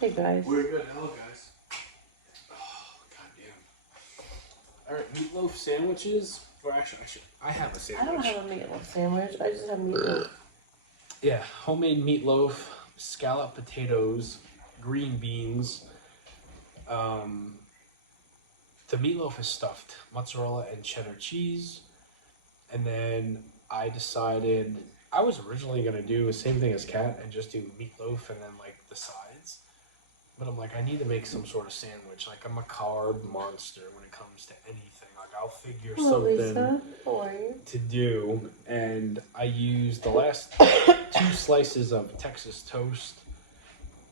Hey guys. We're good. Hello, guys. Oh, goddamn. All right, meatloaf sandwiches. Or actually, I have a sandwich. I don't have a meatloaf sandwich. I just have meatloaf. Yeah, homemade meatloaf, scallop potatoes, green beans. The meatloaf is stuffed mozzarella and cheddar cheese. And then I decided I was originally gonna do the same thing as Kat and just do meatloaf and then like the sides. But I'm like, I need to make some sort of sandwich. Like I'm a carb monster when it comes to anything. Like I'll figure Hello, something Lisa. How are you? to do. And I used the last 2 slices of Texas toast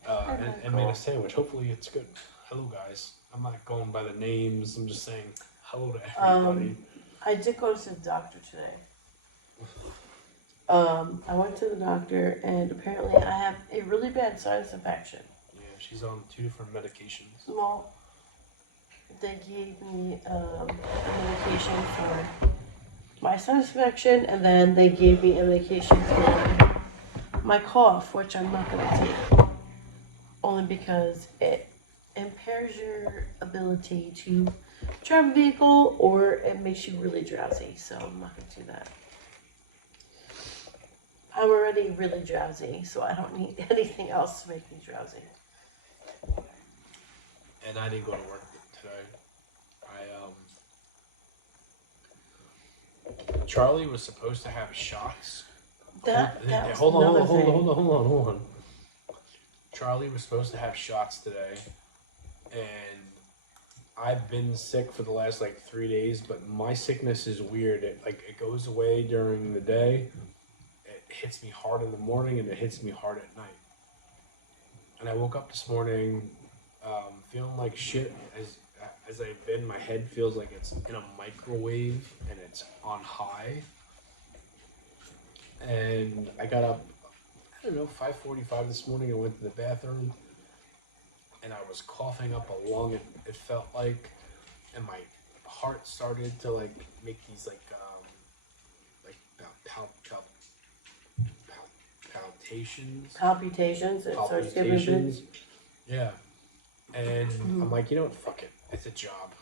and made a sandwich. Hopefully it's good. Hello, guys. I'm not going by the names. I'm just saying hello to everybody. I did go to the doctor today. I went to the doctor and apparently I have a really bad sinus infection. Yeah, she's on 2 different medications. Well, they gave me a medication for my sinus infection, and then they gave me a medication for my cough, which I'm not going to take. Only because it impairs your ability to drive a vehicle or it makes you really drowsy. So I'm not going to do that. I'm already really drowsy, so I don't need anything else to make me drowsy. And I didn't go to work today. Charlie was supposed to have shots. Hold on. Charlie was supposed to have shots today, and I've been sick for the last like 3 days, but my sickness is weird. It goes away during the day. It hits me hard in the morning, and it hits me hard at night. And I woke up this morning feeling like shit. As I've been, my head feels like it's in a microwave and it's on high. And I got up, I don't know, 5:45 this morning. I went to the bathroom and I was coughing up a lung. It felt like, and my heart started to like make these palpitations. Palpitations. Yeah. And I'm like, you know what? Fuck it. It's a job.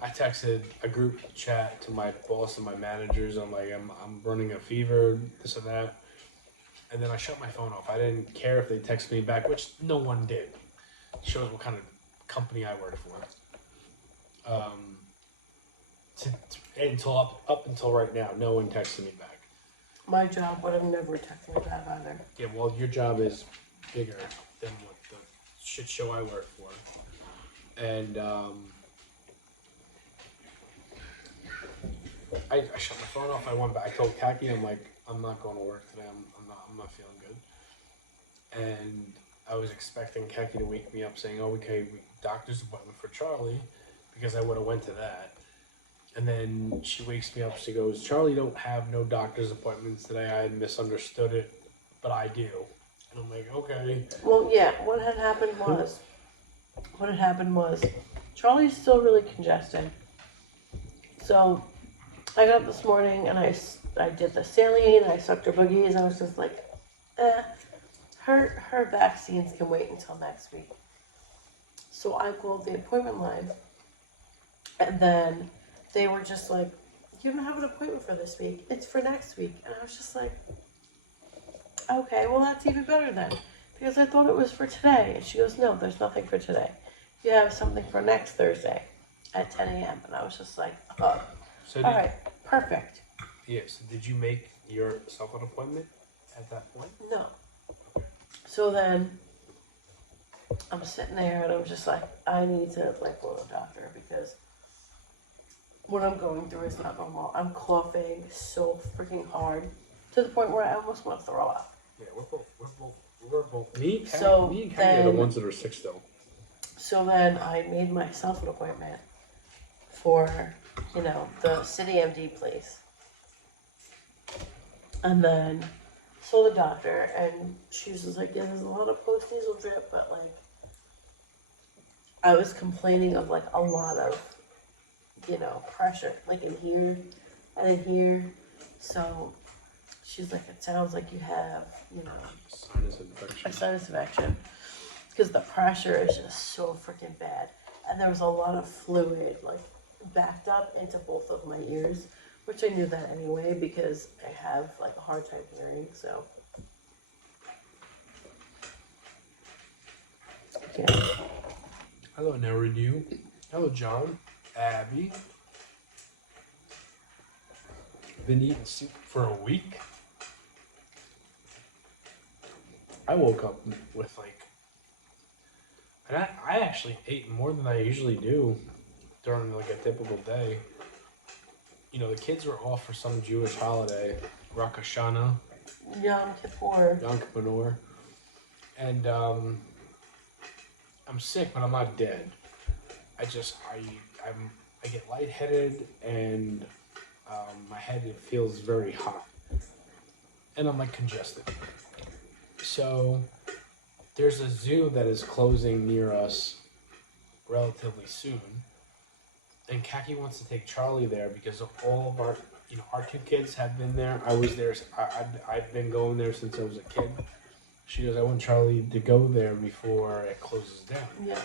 I texted a group chat to my boss and my managers. I'm like, I'm running a fever, this and that. And then I shut my phone off. I didn't care if they texted me back, which no one did. Shows what kind of company I work for. Up until right now, no one texted me back. My job would have never texted me back either. Yeah, well, your job is bigger than what the shit show I work for. And I shut my phone off. I went back. I told Kaki, I'm like, I'm not going to work today. I'm not feeling good. And I was expecting Kaki to wake me up saying, oh, okay, doctor's appointment for Charlie, because I would have went to that. And then she wakes me up. She goes, Charlie don't have no doctor's appointments today. I had misunderstood it, but I do. And I'm like, okay. Well, yeah, what had happened was Charlie's still really congested. So I got up this morning and I did the saline, I sucked her boogies. I was just like, her vaccines can wait until next week. So I called the appointment line, and then they were just like, you don't have an appointment for this week. It's for next week. And I was just like, okay, well, that's even better then, because I thought it was for today. And she goes, no, there's nothing for today. You have something for next Thursday at 10 a.m. And I was just like, oh, all right, perfect. Yeah, so did you make yourself an appointment at that point? No. So then I'm sitting there and I'm just like, I need to like go to the doctor, because what I'm going through is not normal. I'm coughing so freaking hard to the point where I almost want to throw up. Yeah, we're both. Me and Kaki are the ones that are sick still. So then I made myself an appointment for, the City MD place. And then saw the doctor, and she was just like, yeah, there's a lot of post-nasal drip, but like, I was complaining of like a lot of, pressure, like in here and in here. So she's like, it sounds like you have, Sinus infection. a sinus infection. Because the pressure is just so freaking bad. And there was a lot of fluid, like, backed up into both of my ears. Which I knew that anyway, because I have, like, a hard time hearing, so. Yeah. Hello, Neredu. Hello, John. Abby. Been eating soup for a week. I woke up with and I actually ate more than I usually do during like a typical day. You know, the kids were off for some Jewish holiday, Rosh Hashanah, Yom Kippur. Yom Kippur, and I'm sick, but I'm not dead. I get lightheaded and my head feels very hot, and I'm like congested. So there's a zoo that is closing near us relatively soon, and Kaki wants to take Charlie there because of all of our 2 kids have been there. I was there. I've been going there since I was a kid. She goes, I want Charlie to go there before it closes down. Yeah.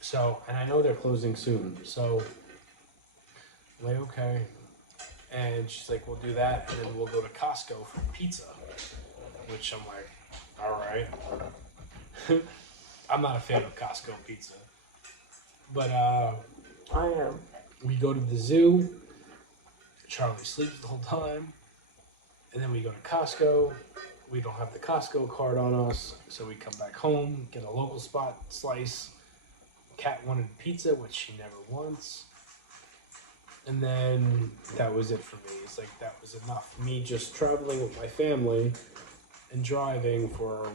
So, and I know they're closing soon. So, I'm like, okay. And she's like, we'll do that, and then we'll go to Costco for pizza. Which I'm like, all right. I'm not a fan of Costco pizza. But, I am. We go to the zoo. Charlie sleeps the whole time. And then we go to Costco. We don't have the Costco card on us, so we come back home, get a local spot slice. Kat wanted pizza, which she never wants. And then that was it for me. It's like that was enough. Me just traveling with my family and driving for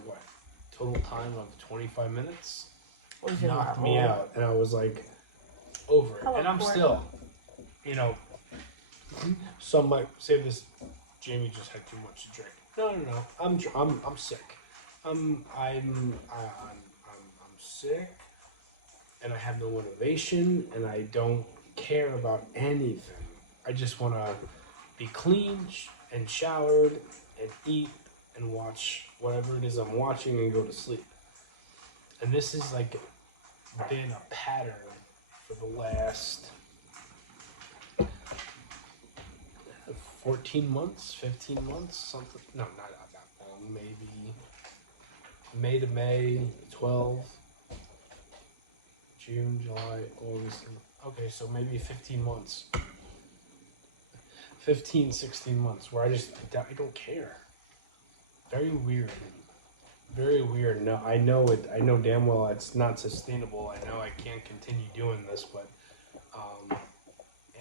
total time of 25 minutes knocked me out. And I was like over it. And I'm still, some might say this, Jamie just had too much to drink. No. I'm sick. I'm sick, and I have no motivation, and I don't care about anything. I just want to be clean and showered and eat and watch whatever it is I'm watching and go to sleep. And this has been a pattern for the last 14 months, 15 months, something. No, not that long. Maybe May to May, 12, June, July, August. Okay, so maybe 15 months. 15, 16 months where I don't care. Very weird. Very weird. No, I know it. I know damn well it's not sustainable. I know I can't continue doing this, but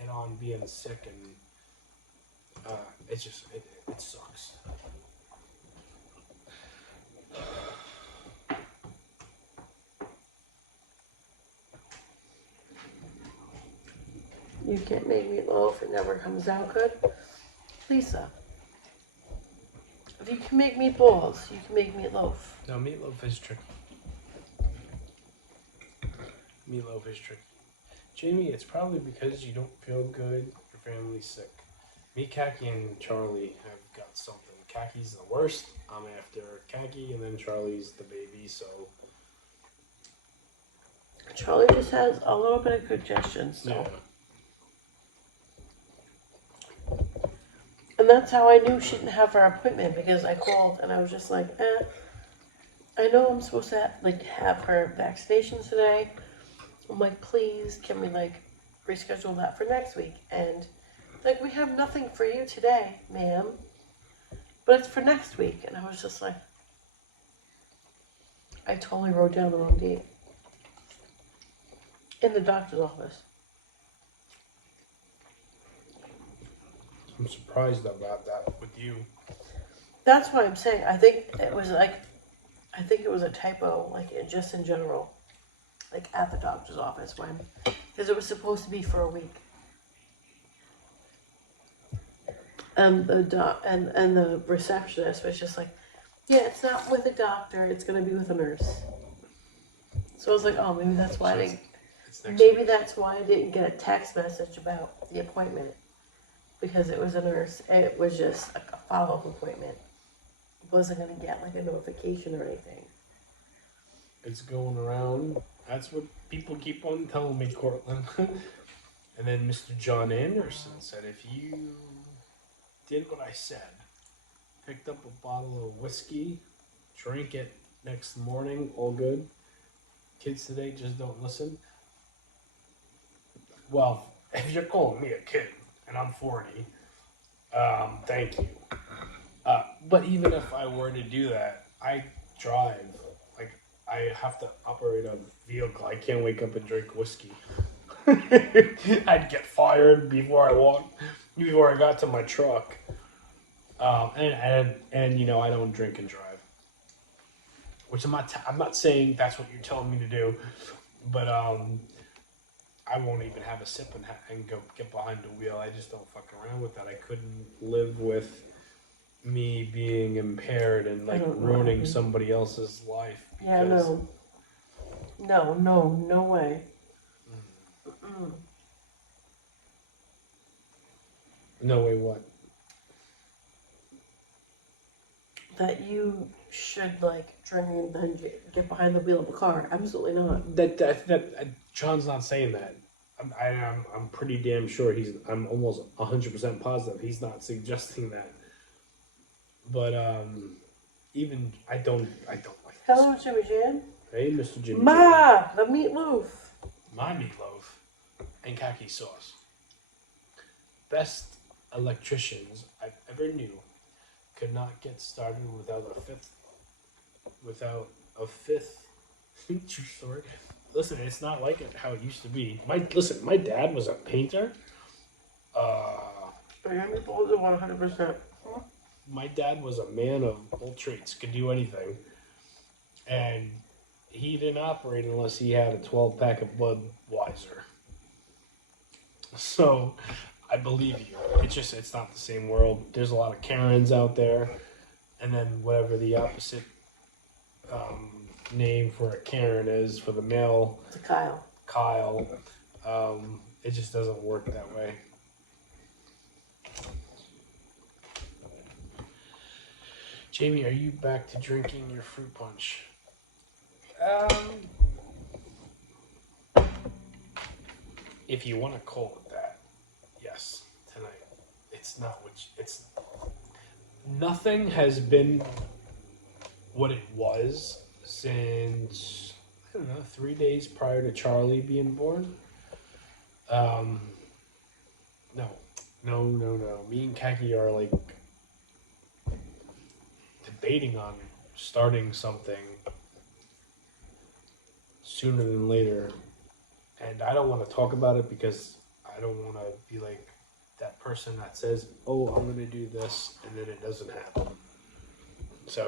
and on being sick and it sucks. You can't make meatloaf, it never comes out good. Lisa, if you can make meatballs, you can make meatloaf. No, meatloaf is tricky. Meatloaf is tricky. Jamie, it's probably because you don't feel good, your family's sick. Me, Kaki, and Charlie have got something. Kaki's the worst. I'm after Kaki, and then Charlie's the baby, so... Charlie just has a little bit of congestion, so... Yeah. And that's how I knew she didn't have her appointment, because I called and I was just like, I know I'm supposed to have her vaccinations today. I'm like, please, can we reschedule that for next week? And we have nothing for you today, ma'am, but it's for next week. And I was just like, I totally wrote down the wrong date in the doctor's office. I'm surprised about that with you. That's why I'm saying, I think it was a typo, just in general, at the doctor's office because it was supposed to be for a week. And the receptionist was just like, yeah, it's not with a doctor, it's gonna be with a nurse. So I was like, oh, maybe that's why that's why I didn't get a text message about the appointment. because it was a nurse. It was just a follow-up appointment. Wasn't gonna get like a notification or anything. It's going around. That's what people keep on telling me, Cortland. And then Mr. John Anderson said, if you did what I said, picked up a bottle of whiskey, drank it next morning, all good. Kids today just don't listen. Well, if you're calling me a kid, and I'm 40, thank you. But even if I were to do that, I drive. Like, I have to operate a vehicle. I can't wake up and drink whiskey. I'd get fired before I got to my truck. And you know, I don't drink and drive. Which I'm not saying that's what you're telling me to do, but I won't even have a sip and go get behind the wheel. I just don't fuck around with that. I couldn't live with me being impaired and like ruining somebody else's life. Yeah, no way. Mm-mm. No way. What? That you should like drink and then get behind the wheel of a car. Absolutely not. That John's not saying that. I'm pretty damn sure I'm almost 100% positive he's not suggesting that. But even I don't like. Hello, Jimmy Jam. Hey, Mr. Jimmy. Ma, the meatloaf. My meatloaf and khaki sauce. Best electricians I've ever knew could not get started without a fifth. True story. Listen, it's not like how it used to be. My dad was a painter. Meatloaf is 100%. My dad was a man of all trades, could do anything. And he didn't operate unless he had a 12-pack of Budweiser. So, I believe you. It's not the same world. There's a lot of Karens out there. And then whatever the opposite name for a Karen is for the male. It's a Kyle. Kyle. It just doesn't work that way. Jamie, are you back to drinking your fruit punch? If you want to call it that, yes, tonight. It's not nothing has been what it was since, I don't know, 3 days prior to Charlie being born. No. Me and Kaki are like debating on starting something sooner than later. And I don't want to talk about it because I don't want to be like that person that says, oh, I'm going to do this, and then it doesn't happen. So,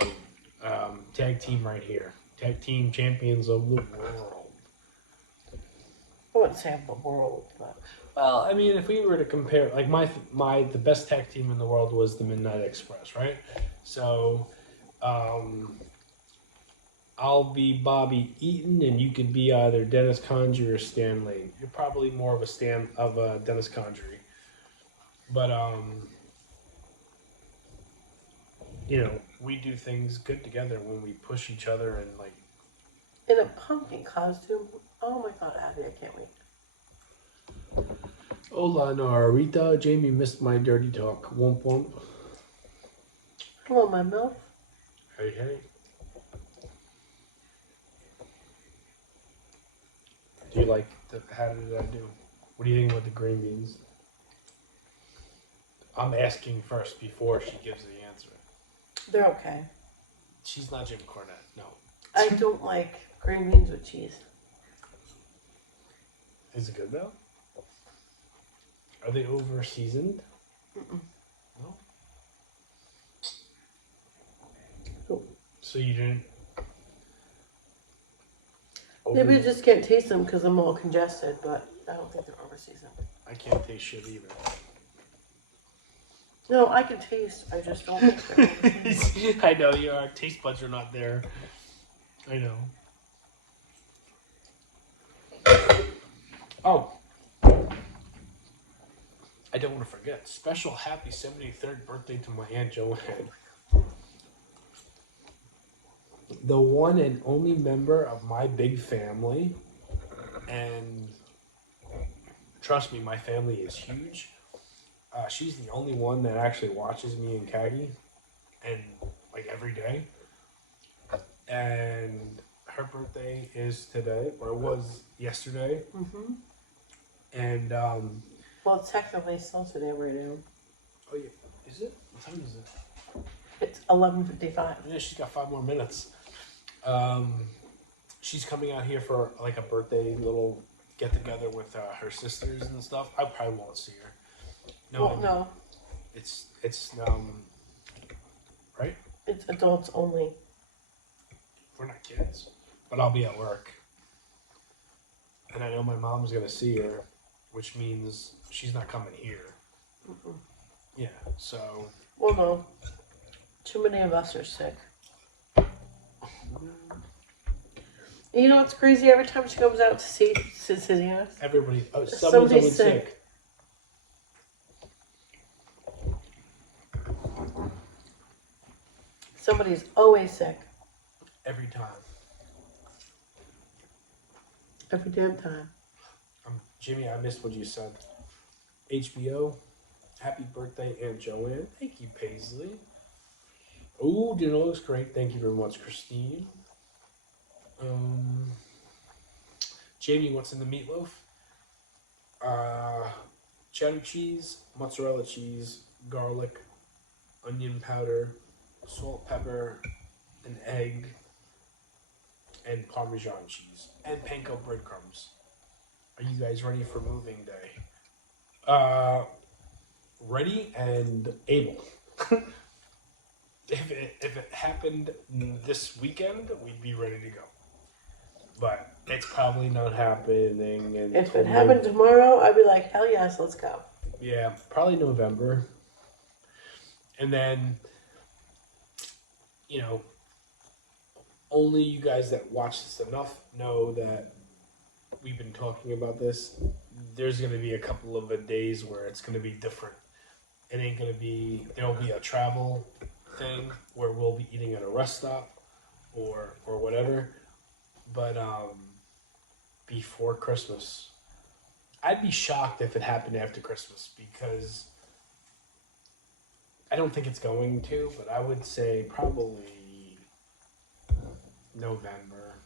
tag team right here. Tag team champions of the world. I wouldn't say of the world, but... Well, I mean, if we were to compare, like the best tag team in the world was the Midnight Express, right? So, I'll be Bobby Eaton, and you could be either Dennis Condrey or Stan Lane. You're probably more of a Dennis Condrey, but you know, we do things good together when we push each other and like. In a pumpkin costume. Oh my God, Abby, I can't wait. Hola, Narita. Jamie missed my dirty talk. Womp womp. Hello, my milk. Hey. Do you like how did I do? What do you think about the green beans? I'm asking first before she gives the answer. They're okay. She's not Jim Cornette, no. I don't like green beans with cheese. Is it good though? Are they over seasoned? Mm-mm. No. Oh. So you didn't. Maybe I just can't taste them because I'm all congested, but I don't think they're over seasoned. I can't taste shit either. No, I can taste. I just don't think they're over seasoned. I know your taste buds are not there. I know. Oh. I don't want to forget. Special happy 73rd birthday to my Aunt Joanne. The one and only member of my big family. And trust me, my family is huge. She's the only one that actually watches me and Kagi. And like every day. And her birthday is today, or it was yesterday. Mm-hmm. And, well, technically it's still today right now. oh yeah, is it? What time is it? It's 11:55. Yeah, she's got 5 more minutes. She's coming out here for like a birthday little get together with her sisters and stuff. I probably won't see her. No, Well, no. It's right? It's adults only. We're not kids. But I'll be at work. And I know my mom's gonna see her, which means she's not coming here. Mm-mm. Yeah, so. Well, no. Too many of us are sick. You know what's crazy? Every time she comes out to see us, Everybody, somebody's sick. Somebody's always sick. Every time. Every damn time. Jimmy, I missed what you said. HBO, happy birthday, Aunt Joanne. Thank you, Paisley. Oh, dinner looks great. Thank you very much, Christine. Jamie, what's in the meatloaf? Cheddar cheese, mozzarella cheese, garlic, onion powder, salt, pepper, an egg, and Parmesan cheese, and panko breadcrumbs. Are you guys ready for moving day? Ready and able. If it happened this weekend, we'd be ready to go. But it's probably not happening. If it happened tomorrow, I'd be like, hell yes, let's go. Yeah, probably November. And then, you know, only you guys that watch this enough know that we've been talking about this. There's going to be a couple of days where it's going to be different. It ain't going to be, there'll be a travel thing where we'll be eating at a rest stop or whatever. But before Christmas, I'd be shocked if it happened after Christmas because I don't think it's going to, but I would say probably November,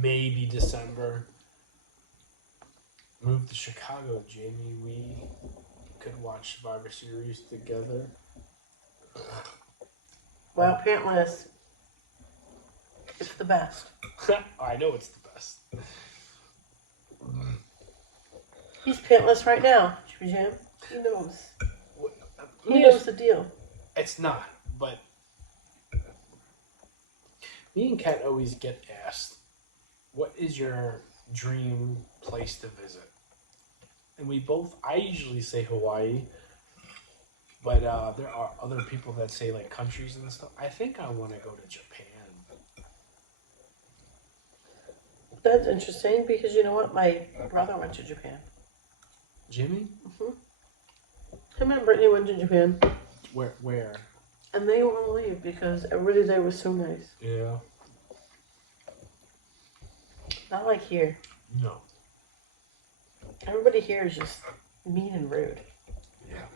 maybe December. Move to Chicago, Jamie. We could watch Survivor Series together. Well, pantless. It's the best. I know it's the best. He's pantless right now, Jim. He knows. He Yes. knows the deal. It's not, but me and Kat always get asked, what is your dream place to visit? And I usually say Hawaii, but there are other people that say like countries and stuff. I think I want to go to Japan. That's interesting because you know what? My brother went to Japan. Jimmy? Mm-hmm. Him and Brittany went to Japan. Where? And they want to leave because everybody there was so nice. Yeah. Not like here. No. Everybody here is just mean and rude. Yeah.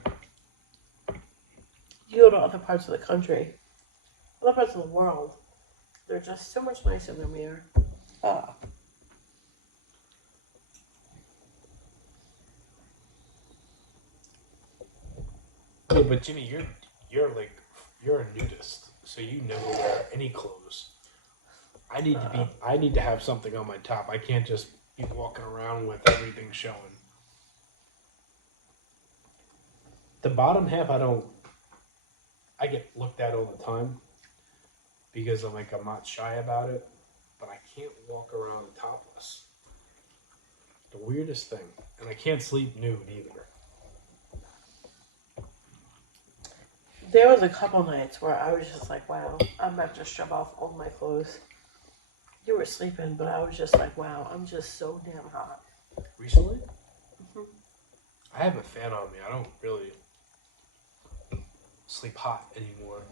You go to other parts of the country, other parts of the world, they're just so much nicer than we are. Yeah, but Jimmy, you're a nudist, so you never wear any clothes. I need to have something on my top. I can't just be walking around with everything showing. The bottom half, I get looked at all the time because I'm not shy about it, but I can't walk around topless. The weirdest thing. And I can't sleep nude either. There was a couple nights where I was just like, wow, I'm about to strip off all my clothes. You were sleeping, but I was just like, wow, I'm just so damn hot. Recently? Mm-hmm. I have a fan on me. I don't really sleep hot anymore.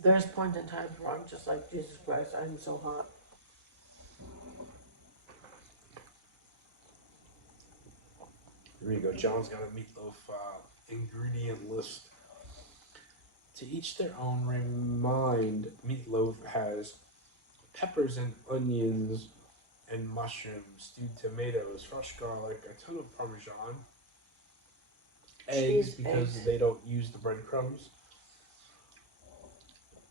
There's points in times where I'm just like, Jesus Christ, I'm so hot. There you go. John's got a meatloaf ingredient list. To each their own. Remind meatloaf has peppers and onions and mushrooms, stewed tomatoes, fresh garlic, a ton of Parmesan, eggs because they don't use the breadcrumbs.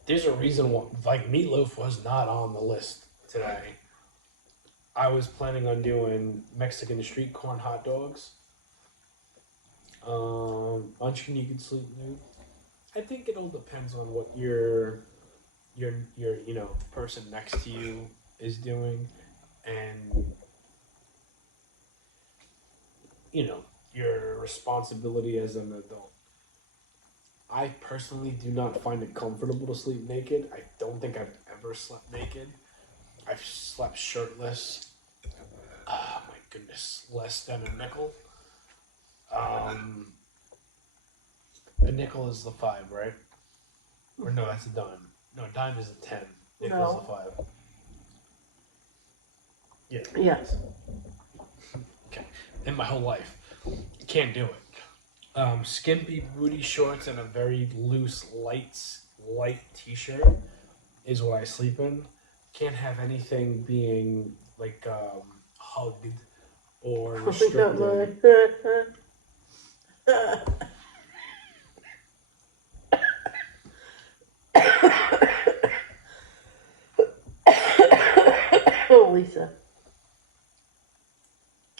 There's a reason why, like, meatloaf was not on the list today. I was planning on doing Mexican street corn hot dogs. Munchkin you can sleep nude. I think it all depends on what your person next to you is doing, and your responsibility as an adult. I personally do not find it comfortable to sleep naked. I don't think I've ever slept naked. I've slept shirtless. Oh my goodness, less than a nickel. A nickel is the 5, right? Or no, that's a dime. No, a dime is a 10. Nickel is the 5. Yeah. Yes. Okay. In my whole life, can't do it. Skimpy booty shorts and a very loose light t-shirt is what I sleep in. Can't have anything being like hugged or restricted. Oh, Lisa.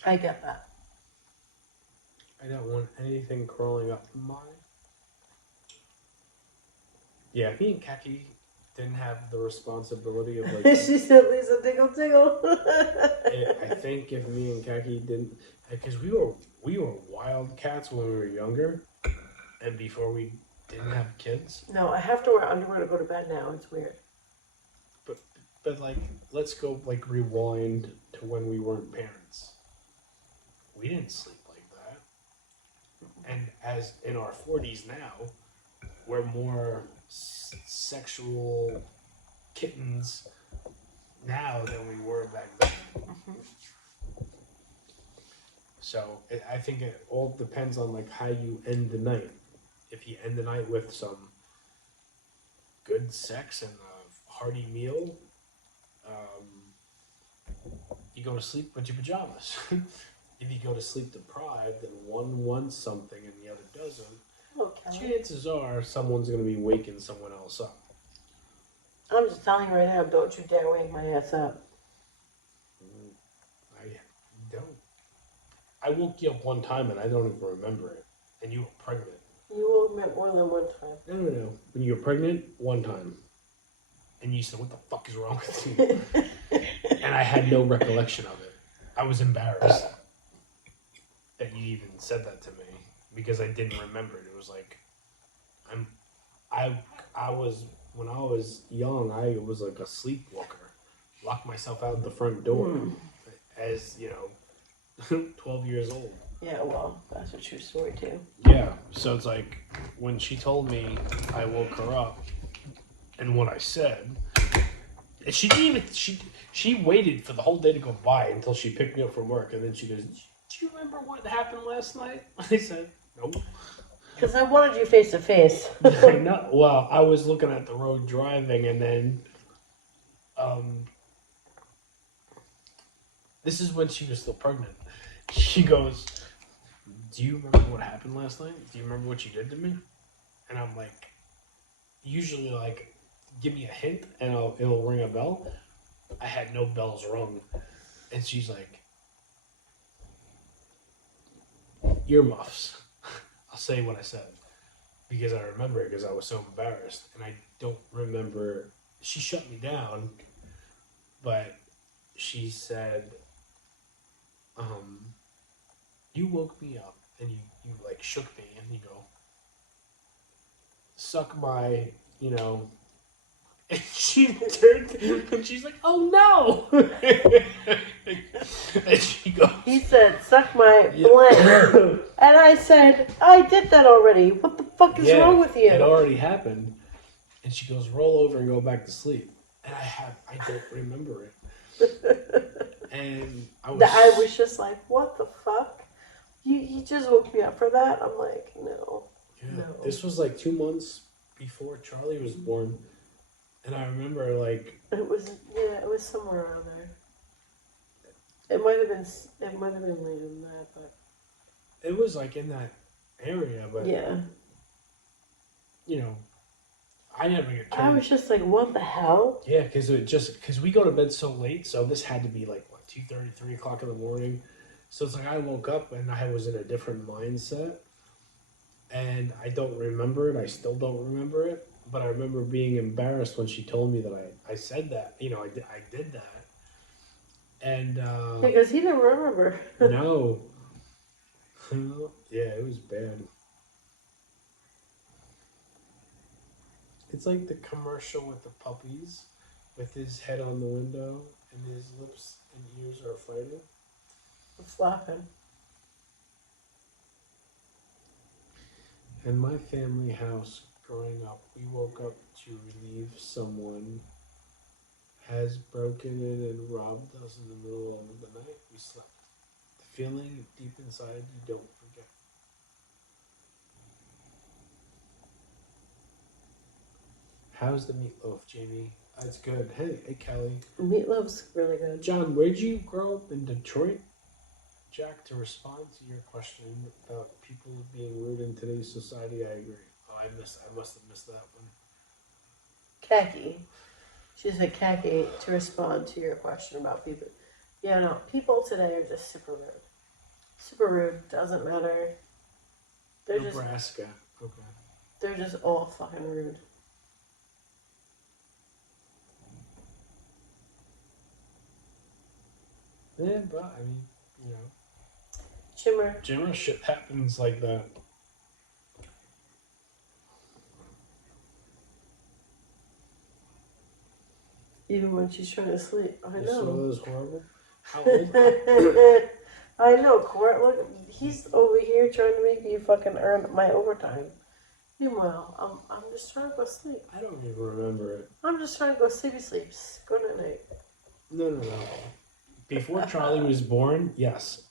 I get that. I don't want anything crawling up my... Yeah, me and Kaki didn't have the responsibility of, like... She said, Lisa, tingle, tingle. I think if me and Kaki didn't... Because we were wildcats when we were younger, and before we didn't have kids. No, I have to wear underwear to go to bed now. It's weird. But like, let's go, like, rewind to when we weren't parents. We didn't sleep like that. And as in our 40s now, we're more sexual kittens now than we were back then. Mm-hmm. So I think it all depends on, like, how you end the night. If you end the night with some good sex and a hearty meal, you go to sleep with your pajamas. If you go to sleep deprived and one wants something and the other doesn't, okay, chances are someone's going to be waking someone else up. I'm just telling you right now, don't you dare wake my ass up. I don't. I woke you up one time and I don't even remember it. And you were pregnant. You woke me up more than one time. No. When you were pregnant, one time. And you said, what the fuck is wrong with you? And I had no recollection of it. I was embarrassed that you even said that to me because I didn't remember it. It was like, I was, when I was young, I was like a sleepwalker. Locked myself out the front door as, 12 years old. Yeah, well, that's a true story too. Yeah, so it's like, when she told me, I woke her up, and what I said, and she didn't even, she waited for the whole day to go by until she picked me up from work, and then she goes, do you remember what happened last night? I said, nope. Because I wanted you face to face. No, well, I was looking at the road driving, and then, this is when she was still pregnant. She goes, do you remember what happened last night? Do you remember what you did to me? And I'm like, usually, like, give me a hint and it'll ring a bell. I had no bells rung. And she's like, earmuffs. I'll say what I said. Because I remember it because I was so embarrassed. And I don't remember. She shut me down. But she said, you woke me up and you like shook me and you go, suck my, And she turned and she's like, "Oh no!" And she goes, He said, "Suck my blank," and I said, "I did that already. What the fuck is wrong with you?" It already happened. And she goes, "Roll over and go back to sleep." And I don't remember it. And I was just like, "What the fuck? You just woke me up for that?" I'm like, "No, yeah, no." this was like 2 months before Charlie was born. And I remember like It was somewhere around there. It might have been later than that, but it was like in that area, but yeah. you know, I never get I turned. was just like, "What the hell?" Yeah, because we go to bed so late, so this had to be like what 2:30, 3 o'clock in the morning. So it's like I woke up and I was in a different mindset, and I don't remember it. I still don't remember it, but I remember being embarrassed when she told me that I said that. You know, I did that, and Because he didn't remember. no, yeah, it was bad. It's like the commercial with the puppies, with his head on the window and his lips and ears are fighting. It's laughing. In my family house growing up, we woke up to relieve someone has broken in and robbed us in the middle of the night. We slept. The feeling deep inside you don't forget. How's the meatloaf, Jamie? That's good. Hey, Kelly. Meatloaf's really good. John, where'd you grow up in Detroit? Jack, to respond to your question about people being rude in today's society, I agree. Oh, I must have missed that one. Khaki. She said khaki to respond to your question about people. Yeah, no, people today are just super rude. Super rude. Doesn't matter. Nebraska. Okay. They're just all fucking rude. Yeah, but I mean, you know. Jimmer. Shit happens like that. Even when she's trying to sleep. I You know. saw those horrible? How old? I know, Court. Look, he's over here trying to make me fucking earn my overtime. Meanwhile, I'm just trying to go sleep. I don't even remember it. I'm just trying to go sleeps. Good night. No. Before Charlie was born, yes.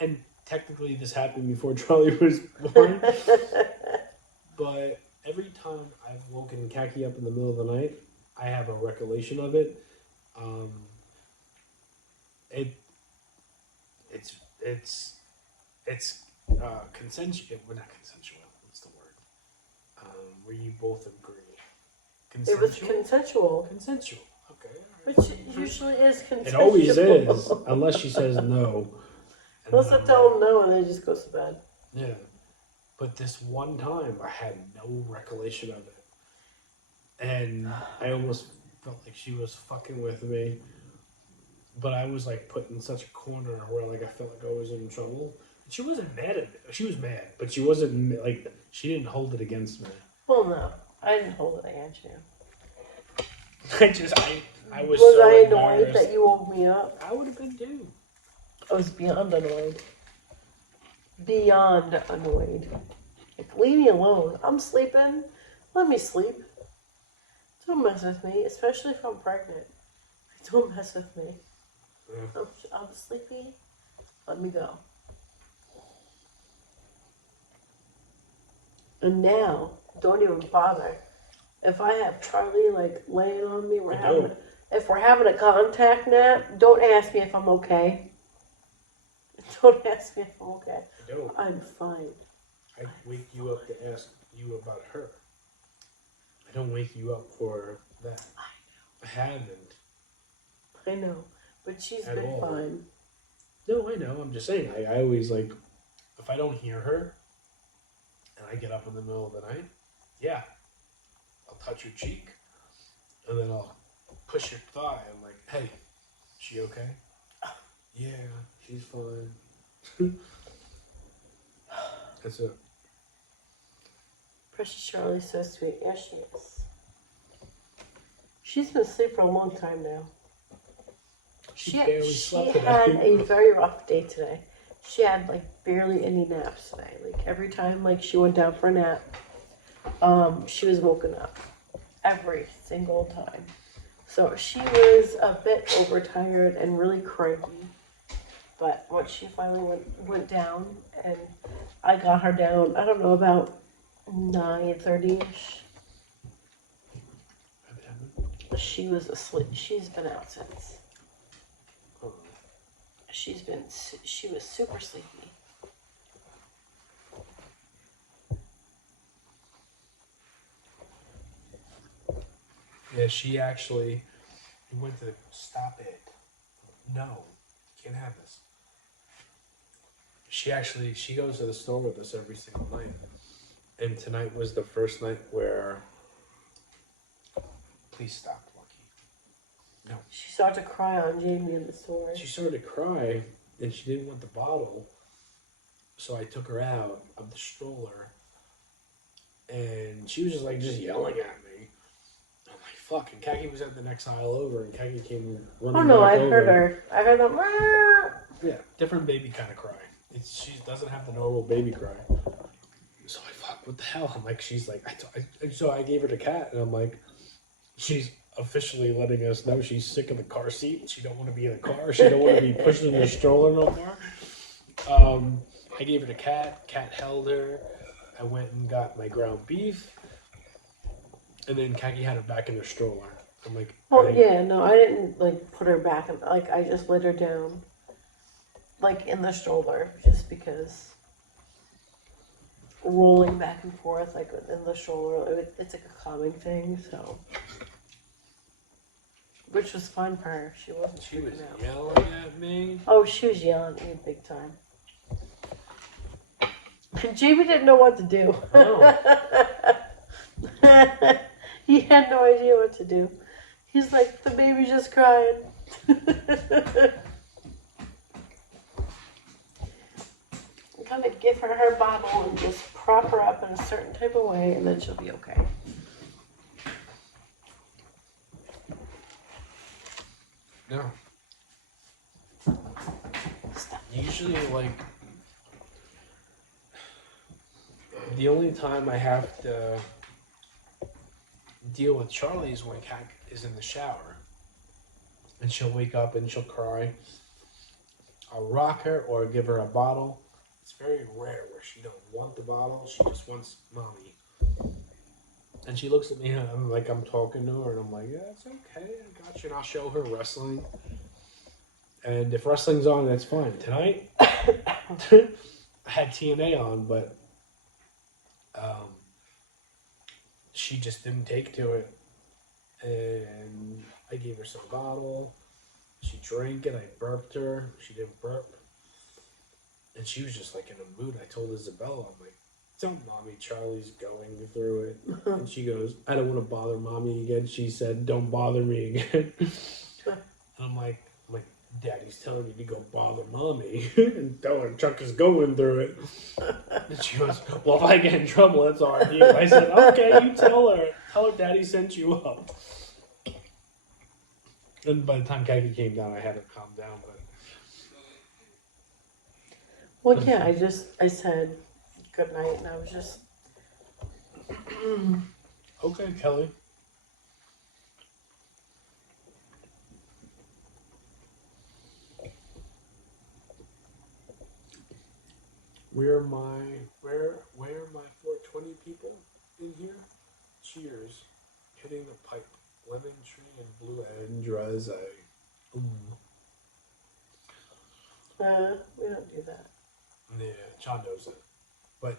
And technically this happened before Charlie was born. But every time I've woken Khaki up in the middle of the night, I have a recollection of it. It's consensual. Well, not consensual. What's the word? Where you both agree. It was consensual. Consensual. Okay. Which usually is consensual. It always is, unless she says no. Unless I tell them no and then just goes to bed. Yeah. But this one time, I had no recollection of it. And I almost felt like she was fucking with me. But I was like put in such a corner where like I felt like I was in trouble. She wasn't mad at me. She was mad, but she wasn't like she didn't hold it against me. Well, no, I didn't hold it against you. I was Was so I annoyed embarrassed. that you woke me up? I would have been too. I was beyond annoyed. Beyond annoyed. Like, leave me alone. I'm sleeping. Let me sleep. Don't mess with me, especially if I'm pregnant. Don't mess with me. Yeah. I'm sleepy. Let me go. And now, don't even bother. If I have Charlie like laying on me, if we're having a contact nap, don't ask me if I'm okay. Don't ask me if I'm okay. I don't. I'm fine. I wake you up to ask you about her. I don't wake you up for that. I haven't. I know. But she's At been all. fine. No, I know. I'm just saying. I always like, if I don't hear her, and I get up in the middle of the night, yeah, I'll touch your cheek, and then I'll push your thigh. I'm like, hey, she okay? Yeah, she's fine. That's it. Precious Charlie's so sweet. Yes, she is. She's been asleep for a long time now. She barely slept today. Had a very rough day today. She had like barely any naps today. Like every time like she went down for a nap, she was woken up every single time. So she was a bit overtired and really cranky. But once she finally went down, and I got her down, I don't know, about 9:30ish. She was asleep. She's been out since. She was super sleepy. Yeah, she actually went to stop it. No, can't have this. She goes to the store with us every single night. And tonight was the first night where, please stop, Lucky. No. She started to cry on Jamie in the store. She started to cry, and she didn't want the bottle. So I took her out of the stroller, and she was just yelling at me. I'm like, fuck, and Kaki was at the next aisle over, and Kaki came running Oh no, back I over. heard her. I heard them. Yeah, different baby kind of cry. She doesn't have the normal baby cry. So I fuck, what the hell? I'm like, she's like, so I gave her the cat, and I'm like, she's officially letting us know she's sick of the car seat. She don't want to be in a car. She don't want to be pushed in the stroller no more. I gave her the cat. Cat held her. I went and got my ground beef, and then Kaki had her back in the stroller. I'm like, well, yeah, no, I didn't like put her back. Like I just let her down, like in the stroller, just because. Rolling back and forth like in the stroller, it's like a calming thing. So, which was fun for her. She wasn't. She was out. yelling at me. Oh, she was yelling at me big time. Jamie didn't know what to do. Oh. He had no idea what to do. He's like, the baby's just crying. I'm gonna give her her bottle and just prop her up in a certain type of way, and then she'll be okay. No. Usually, like, the only time I have to deal with Charlie is when Kat is in the shower. And she'll wake up and she'll cry. I'll rock her or give her a bottle. It's very rare where she don't want the bottle. She just wants mommy. And she looks at me and I'm talking to her and I'm like, yeah, it's okay, I got you. And I'll show her wrestling. And if wrestling's on, that's fine. Tonight, I had TNA on, but she just didn't take to it. And I gave her some bottle. She drank it. I burped her. She didn't burp. And she was just like in a mood. I told Isabella, I'm like, don't mommy, Charlie's going through it. And she goes, I don't want to bother mommy again. She said, don't bother me again. And I'm like, Daddy's telling me to go bother mommy and tell her Chuck is going through it. And she goes, well, if I get in trouble, that's all I do. I said, okay, you tell her. Tell her Daddy sent you up. And by the time Kaki came down, I had her calm down. But well, yeah, I said good night, and I was just okay, Kelly. Where are my 420 people in here? Cheers. Hitting the pipe. Lemon tree and blue Andras. we don't do that. Yeah, John knows it. But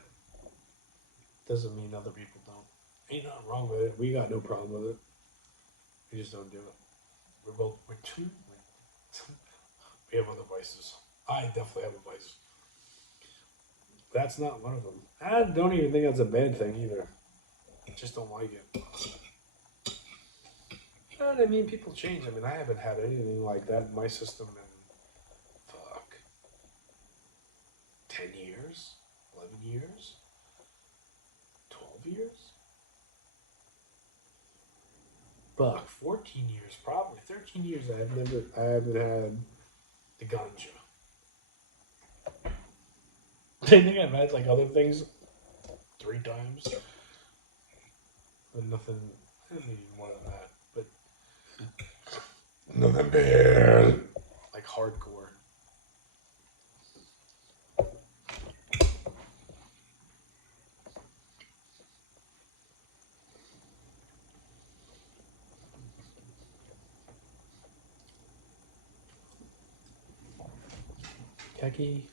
doesn't mean other people don't. Ain't nothing wrong with it. We got no problem with it. We just don't do it. We have other vices. I definitely have a vice. That's not one of them. I don't even think that's a bad thing either. I just don't like it. And I mean, people change. I mean, I haven't had anything like that in my system in, 10 years, 11 years, 12 years. Fuck, 14 years, probably 13 years. I haven't had the ganja. I think I've had like other things 3 times, but nothing. I didn't need more than that, but nothing bad, like hardcore. Keki.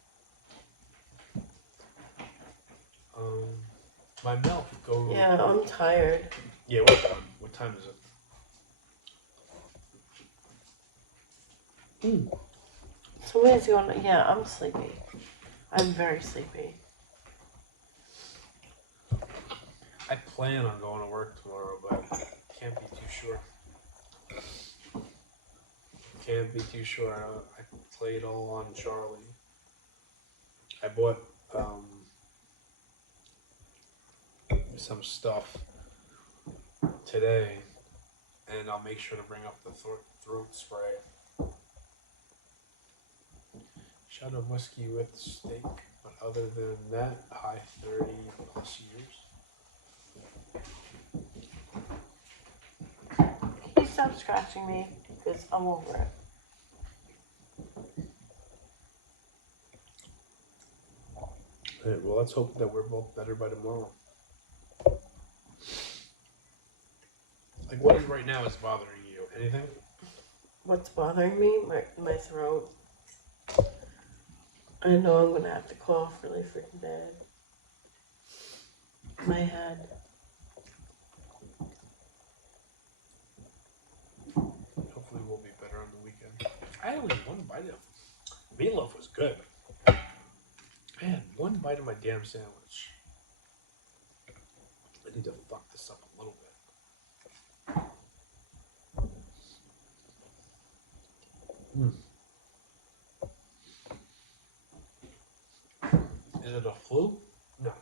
My milk. Go. Yeah, I'm tired. Yeah, what time? What time is it? Somebody's going. Yeah, I'm sleepy. I'm very sleepy. I plan on going to work tomorrow, but can't be too sure. Can't be too sure. I played all on Charlie. I bought some stuff today, and I'll make sure to bring up the throat spray. Shot of whiskey with steak, but other than that, high 30 plus years. He stopped scratching me because I'm over it. Right, well, let's hope that we're both better by tomorrow. Like, what is right now is bothering you? Anything? What's bothering me? My throat. I know I'm gonna have to cough really freaking bad. My head. Hopefully we'll be better on the weekend. I had only one bite of Meatloaf was good. I had one bite of my damn sandwich. I need to fuck this up a little bit. Is it a flu? No.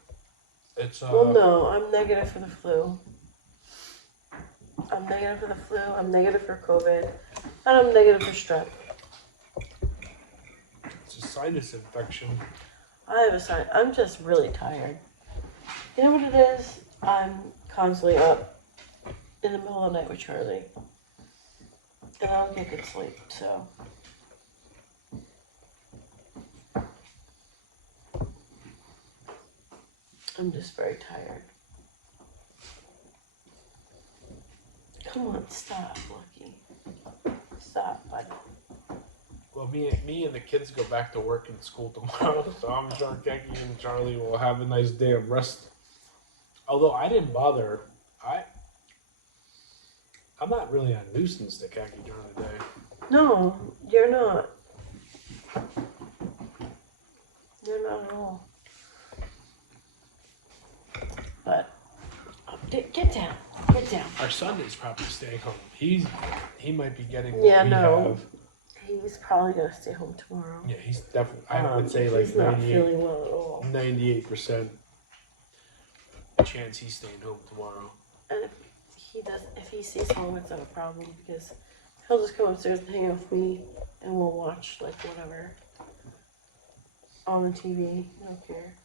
It's Well, no, I'm negative for the flu. I'm negative for the flu. I'm negative for COVID, and I'm negative for strep. It's a sinus infection. I have a sign. I'm just really tired. You know what it is? I'm constantly up in the middle of the night with Charlie, and I don't get good sleep. So. I'm just very tired. Come on, stop, Lucky. Stop, buddy. Well, me and the kids go back to work and school tomorrow, so I'm sure Keki and Charlie will have a nice day of rest. Although I didn't bother, I'm not really a nuisance to Keki during the day. No, you're not. You're not at all. But get down. Get down. Our son is probably staying home. He might be getting what Yeah, we no. have. He's probably gonna stay home tomorrow. Yeah, he's definitely. I would say like he's not feeling well at all. 98% chance he's staying home tomorrow. And if he stays home, it's not a problem because he'll just come upstairs and hang out with me, and we'll watch like whatever on the TV. I don't care.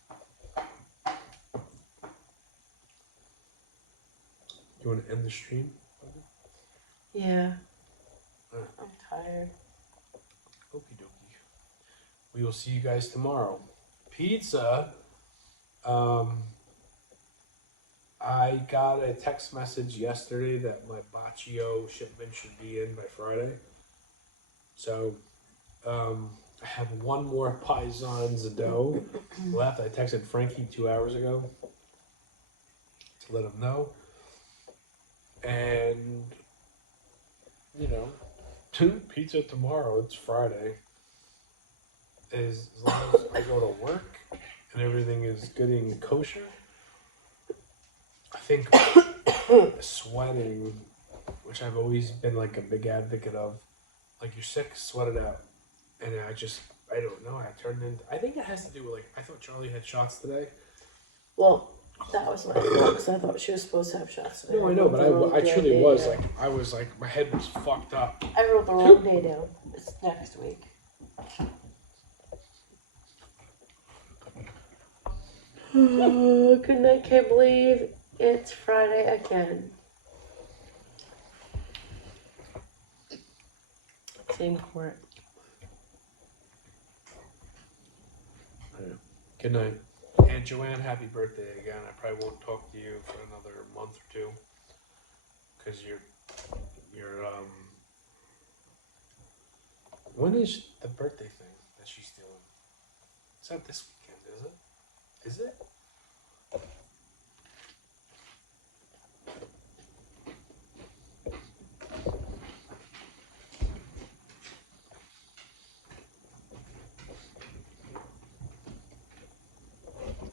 You want to end the stream? Yeah. I'm tired. Okie dokie. We will see you guys tomorrow. Pizza. I got a text message yesterday that my Baccio shipment should be in by Friday. So, I have one more Paisan's dough left. I texted Frankie 2 hours ago to let him know. And, you know, pizza tomorrow. It's Friday. As long as I go to work and everything is good and kosher, I think sweating, which I've always been like a big advocate of, like you're sick, sweat it out. And I don't know, I think it has to do with like, I thought Charlie had shots today. Well, That was my fault because I thought she was supposed to have shots today. No, I know, but I truly was like, my head was fucked up. I wrote the wrong day down. It's next week. Good night, can't believe it's Friday again. Same court. Good night. Aunt Joanne, happy birthday again. I probably won't talk to you for another month or two. Because you're when is the birthday thing that she's doing? It's not this weekend, is it? Is it?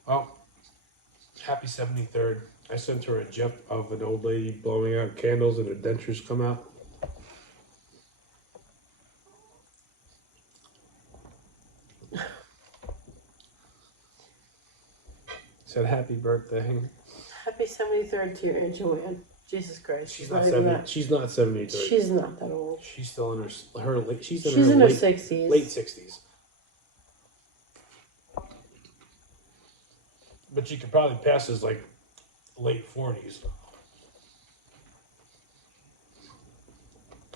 Oh, happy 73rd. I sent her a gif of an old lady blowing out candles and her dentures come out. Said happy birthday. Happy 73rd to your Aunt Joanne. Jesus Christ. She's not 70. She's not 73. She's not that old. She's still in her late. She's in her late 60s. Late 60s. But she could probably pass as like late 40s.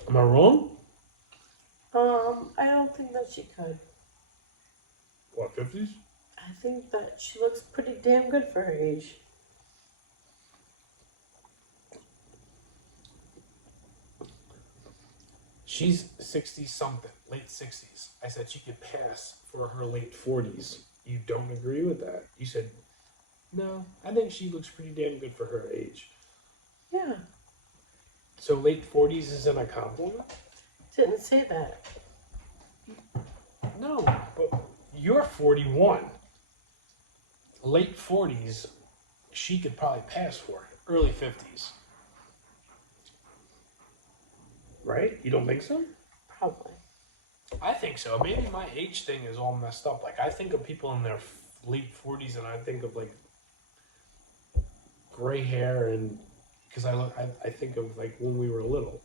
Am I wrong? I don't think that she could. What, 50s? I think that she looks pretty damn good for her age. She's 60 something, late 60s. I said she could pass for her late 40s. You don't agree with that? You said, no, I think she looks pretty damn good for her age. Yeah. So late 40s isn't a compliment? Didn't say that. No, but you're 41. Late 40s, she could probably pass for it. Early 50s. Right? You don't think so? Probably. I think so. Maybe my age thing is all messed up. Like, I think of people in their late 40s and I think of, like, gray hair and... Because I think of, like, when we were little.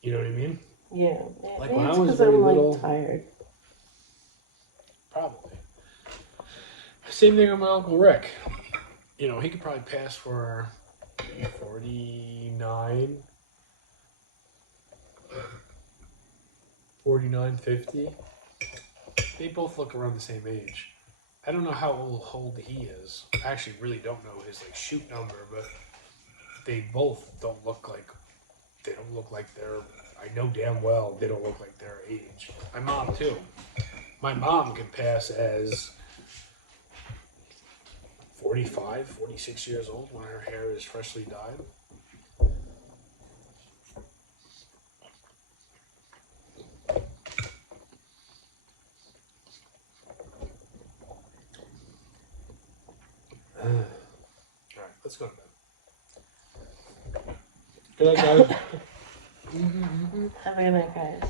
You know what I mean? Yeah. Like, when I was very little... tired. Probably. Same thing with my Uncle Rick. You know, he could probably pass for 49... 49, 50. They both look around the same age. I don't know how old he is. I actually really don't know his like shoot number, but they both don't look like they're. I know damn well they don't look like their age. My mom too. My mom could pass as 45, 46 years old when her hair is freshly dyed. Alright, let's go to bed. Good night, guys. Have a good night, guys.